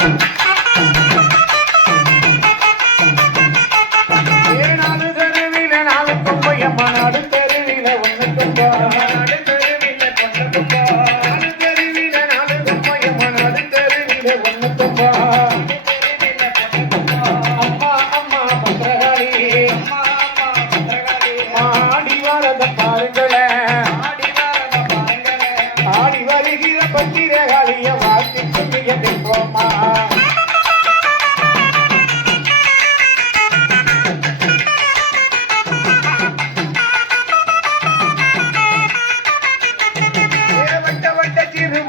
ஏழாவது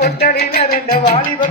கொட்டடி நிறைந்த ரெண்டு வாலிப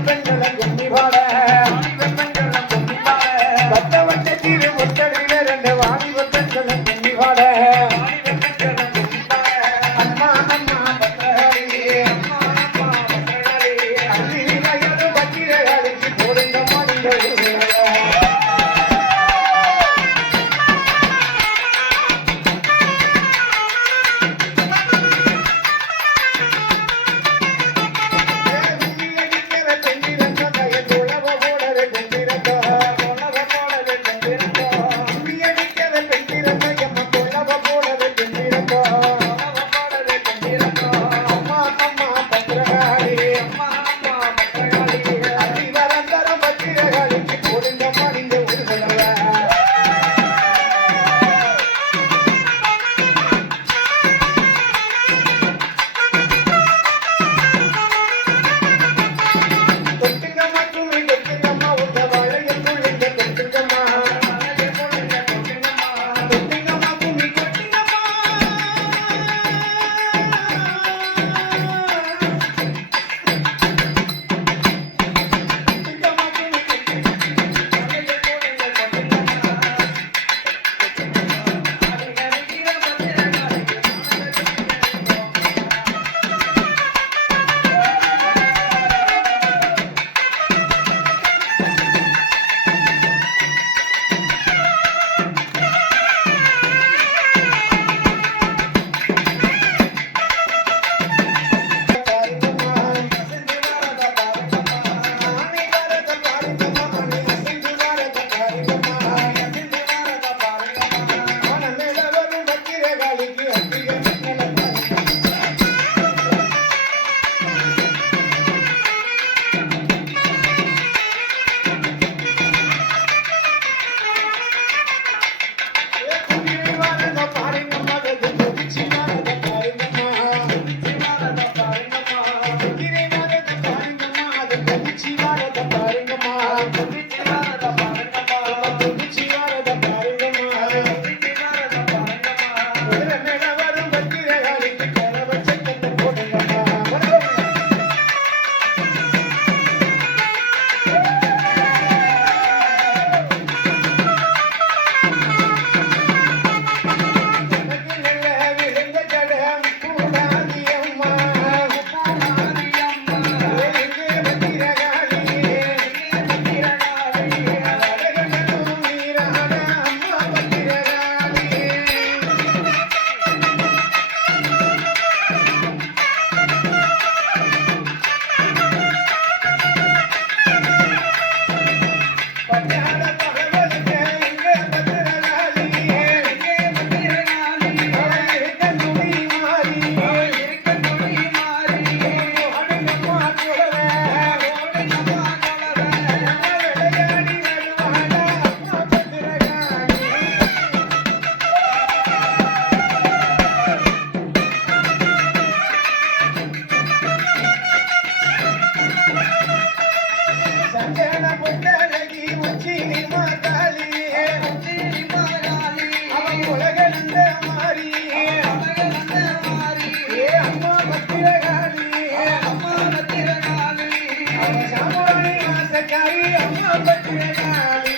పట్టున గాలి.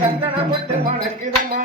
சந்தன பட்டு மணக்குதம்மா.